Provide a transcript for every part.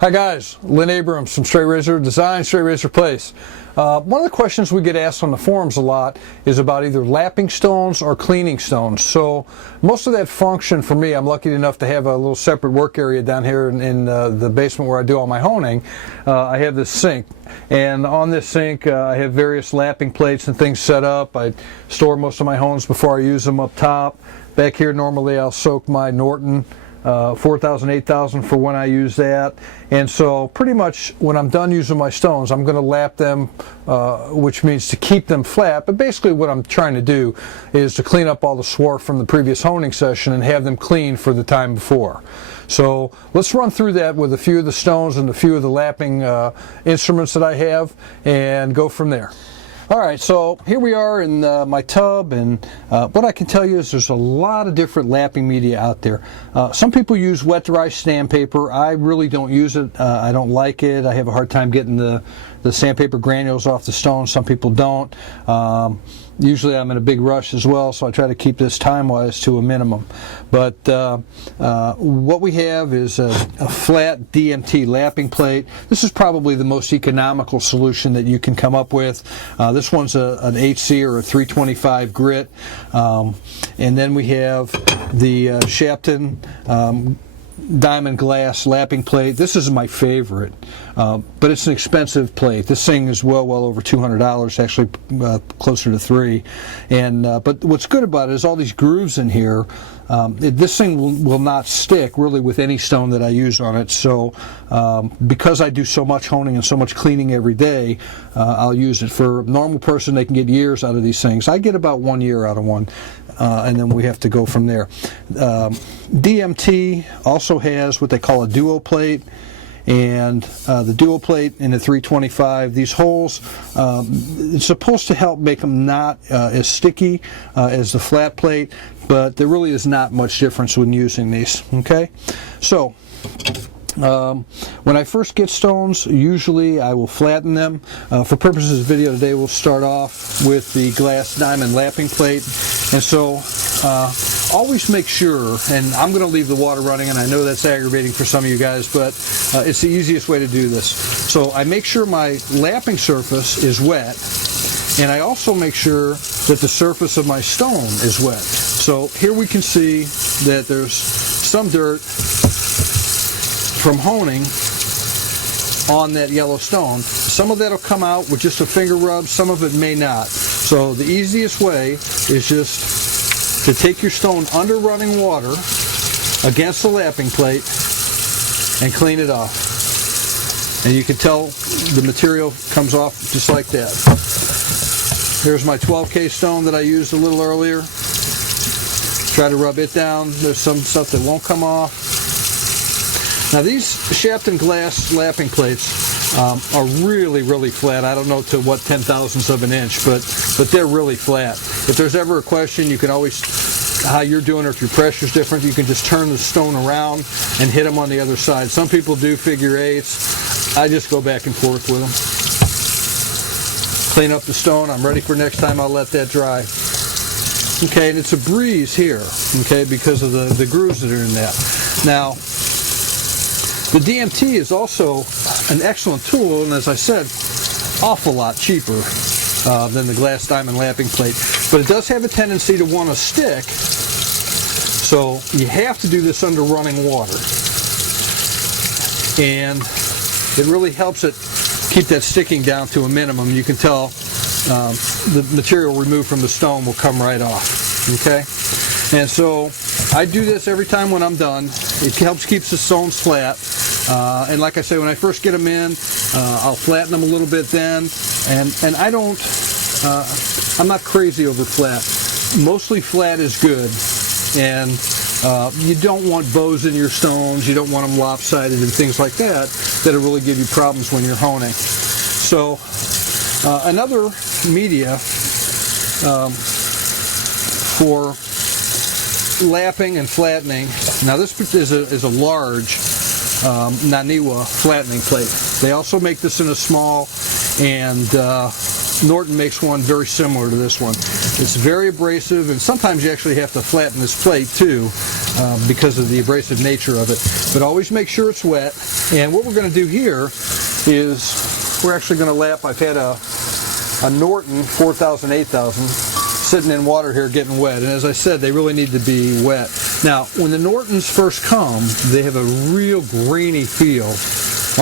Hi guys, Lynn Abrams from Straight Razor Design, Straight Razor Place. One of the questions we get asked on the forums a lot is about either lapping stones or cleaning stones. So most of that function for me, I'm lucky enough to have a little separate work area down here in the basement where I do all my honing. I have this sink, and on this sink I have various lapping plates and things set up. I store most of my hones before I use them up top. Back here normally I'll soak my Norton 4,000, 8,000 for when I use that. And so pretty much when I'm done using my stones, I'm going to lap them, which means to keep them flat. But basically what I'm trying to do is to clean up all the swarf from the previous honing session and have them clean for the time before. So let's run through that with a few of the stones and a few of the lapping instruments that I have and go from there. Alright, so here we are in my tub, and what I can tell you is there's a lot of different lapping media out there. Some people use wet dry sandpaper. I really don't use it. I don't like it. I have a hard time getting the sandpaper granules off the stone. Some people don't. Usually I'm in a big rush as well, so I try to keep this time-wise to a minimum. But what we have is a flat DMT lapping plate. This is probably the most economical solution that you can come up with. This one's an 8C or a 325 grit. And then we have the Shapton diamond glass lapping plate. This is my favorite, but it's an expensive plate. This thing is well over $200, actually closer to $300. And but what's good about it is all these grooves in here. This thing will not stick really with any stone that I use on it. So because I do so much honing and so much cleaning every day, I'll use it. For a normal person, they can get years out of these things. I get about 1 year out of one, and then we have to go from there. DMT also has what they call a duo plate, and the duo plate in the 325, these holes, it's supposed to help make them not as sticky as the flat plate, but there really is not much difference when using these. Okay, so when I first get stones, usually I will flatten them. For purposes of the video today, we'll start off with the glass diamond lapping plate. And so always make sure, and I'm going to leave the water running, and I know that's aggravating for some of you guys, but it's the easiest way to do this. So I make sure my lapping surface is wet, and I also make sure that the surface of my stone is wet. So here we can see that there's some dirt from honing on that yellow stone. Some of that will come out with just a finger rub, some of it may not. So the easiest way is just to take your stone under running water against the lapping plate and clean it off. And you can tell the material comes off just like that. Here's my 12K stone that I used a little earlier. Try to rub it down. There's some stuff that won't come off. Now these Shapton glass lapping plates are really flat. I don't know to what 10,000ths of an inch, but they're really flat. If there's ever a question, you can always, how you're doing, or if your pressure's different, you can just turn the stone around and hit them on the other side. Some people do figure eights. I just go back and forth with them. Clean up the stone. I'm ready for next time. I'll let that dry. Okay, and it's a breeze here, okay, because of the grooves that are in that. Now, the DMT is also an excellent tool, and as I said, awful lot cheaper than the glass diamond lapping plate. But it does have a tendency to want to stick, so you have to do this under running water. And it really helps it keep that sticking down to a minimum. You can tell the material removed from the stone will come right off. Okay? And so I do this every time when I'm done. It helps keep the stones flat. And like I say, when I first get them in, I'll flatten them a little bit then. And I don't, I'm not crazy over flat. Mostly flat is good. And you don't want bows in your stones. You don't want them lopsided and things like that that'll really give you problems when you're honing. So another media for lapping and flattening. Now this is a large Naniwa flattening plate. They also make this in a small, and Norton makes one very similar to this one. It's very abrasive, and sometimes you actually have to flatten this plate too because of the abrasive nature of it. But always make sure it's wet. And what we're going to do here is we're actually going to lap. I've had a Norton 4000, 8000 sitting in water here getting wet, and as I said, they really need to be wet. Now, when the Nortons first come, they have a real grainy feel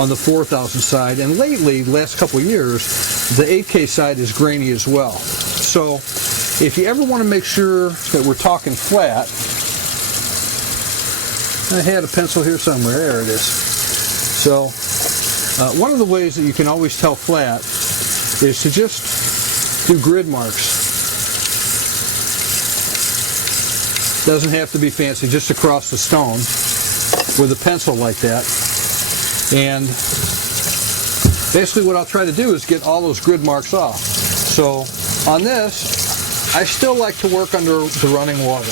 on the 4000 side, and lately, the last couple of years, the 8K side is grainy as well. So if you ever want to make sure that we're talking flat, I had a pencil here somewhere, there it is. So one of the ways that you can always tell flat is to just do grid marks. Doesn't have to be fancy, just across the stone with a pencil like that. And basically what I'll try to do is get all those grid marks off. So on this, I still like to work under the running water.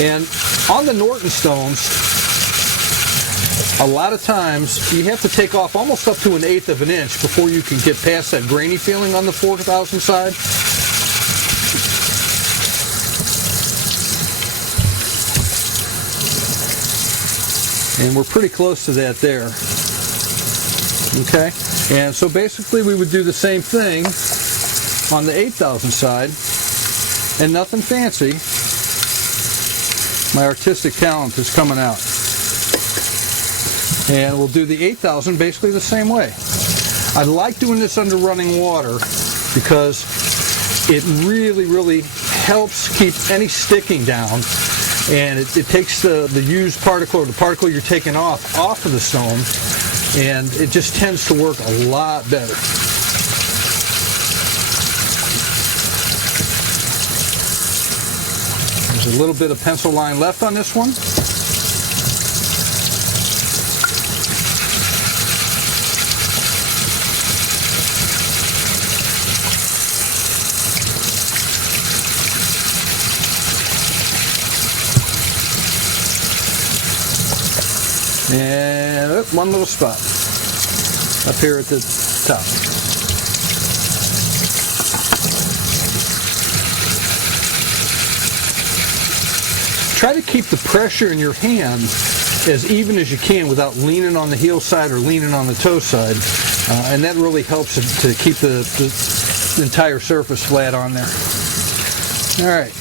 And on the Norton stones, a lot of times you have to take off almost up to 1/8 of an inch before you can get past that grainy feeling on the 4000 side. And we're pretty close to that there. Okay? And so basically we would do the same thing on the 8000 side, and nothing fancy. My artistic talent is coming out. And we'll do the 8000 basically the same way. I like doing this under running water because it really helps keep any sticking down, and it takes the used particle, or the particle you're taking off of the stone, and it just tends to work a lot better. There's a little bit of pencil line left on this one. And one little spot up here at the top. Try to keep the pressure in your hand as even as you can without leaning on the heel side or leaning on the toe side, and that really helps to keep the entire surface flat on there. All right,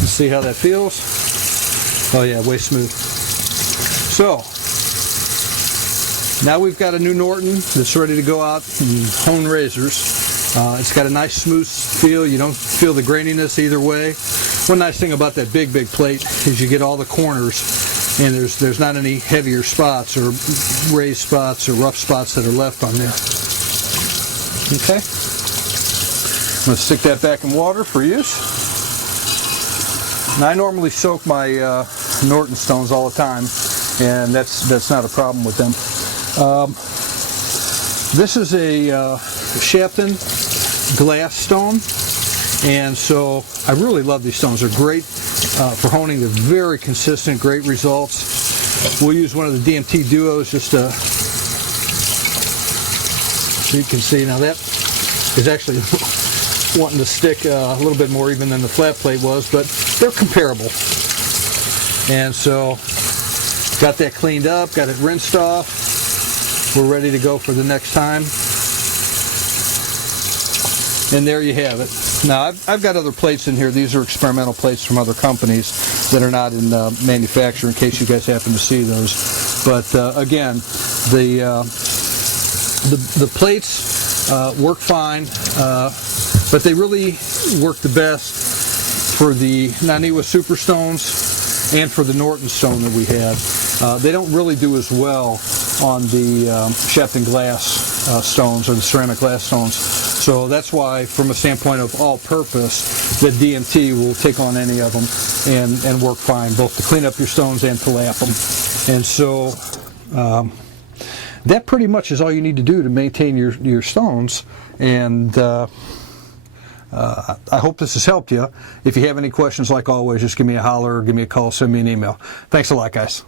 let's see how that feels. Oh yeah, way smooth. So, now we've got a new Norton that's ready to go out and hone razors. It's got a nice smooth feel. You don't feel the graininess either way. One nice thing about that big plate is you get all the corners, and there's not any heavier spots or raised spots or rough spots that are left on there. Okay? I'm going to stick that back in water for use. Now, I normally soak my Norton stones all the time, and that's not a problem with them. This is a Shapton glass stone, and so I really love these stones. They're great for honing. They're very consistent, great results. We'll use one of the DMT duos just to, so you can see. Now that is actually wanting to stick a little bit more even than the flat plate was, but they're comparable. And so got that cleaned up, got it rinsed off. We're ready to go for the next time. And there you have it. Now, I've got other plates in here. These are experimental plates from other companies that are not in manufacture, in case you guys happen to see those. But again, the plates work fine, but they really work the best for the Naniwa Superstones and for the Norton stone that we had. They don't really do as well on the Shapton glass stones or the ceramic glass stones. So that's why, from a standpoint of all-purpose, that DMT will take on any of them and work fine, both to clean up your stones and to lap them. And so that pretty much is all you need to do to maintain your stones. And I hope this has helped you. If you have any questions, like always, just give me a holler or give me a call, send me an email. Thanks a lot, guys.